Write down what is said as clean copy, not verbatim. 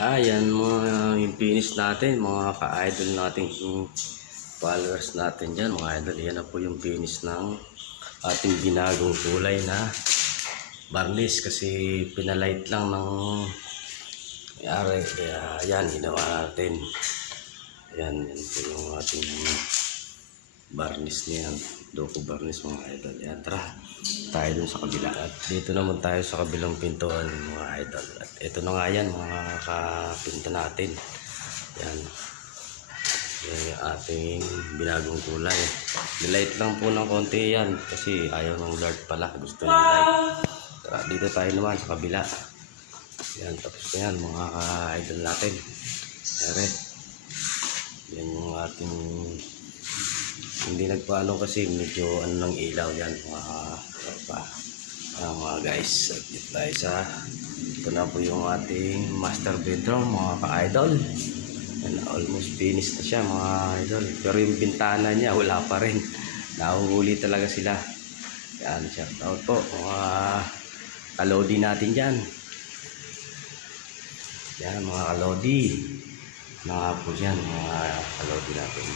Yan mga yung finish natin, mga ka-idol natin, followers natin dyan, mga idol. Yan na po yung finish ng ating ginagong kulay na varnish kasi pinalight lang ng may-ari. Kaya yan, ginawa natin. Yan po yung ating varnish niyan, Doco varnish mga idol. Yan, tara tayo dun sa kabila. At dito naman tayo sa kabilang pintuan mga idol. At ito na nga yan mga kapinta natin. Yan. Yan yung ating binagong kulay. Nilight lang po ng konti yan kasi ayaw ng dark pala. Gusto niya light. Tara, dito tayo naman sa kabila. Yan, tapos na yan mga ka-idol natin. Ere. Yan yung ating hindi nagpaano kasi medyo ano ng ilaw yan mga tropa. Mga guys, dito tayo sa ito na po yung ating master bedroom mga ka-idol. And almost finished na siya mga idol, pero yung bintana niya wala pa rin, nahuhuli talaga sila. Yan, shout out po mga kalodi natin dyan. Yan mga kalodi, mga po yan mga kalodi natin.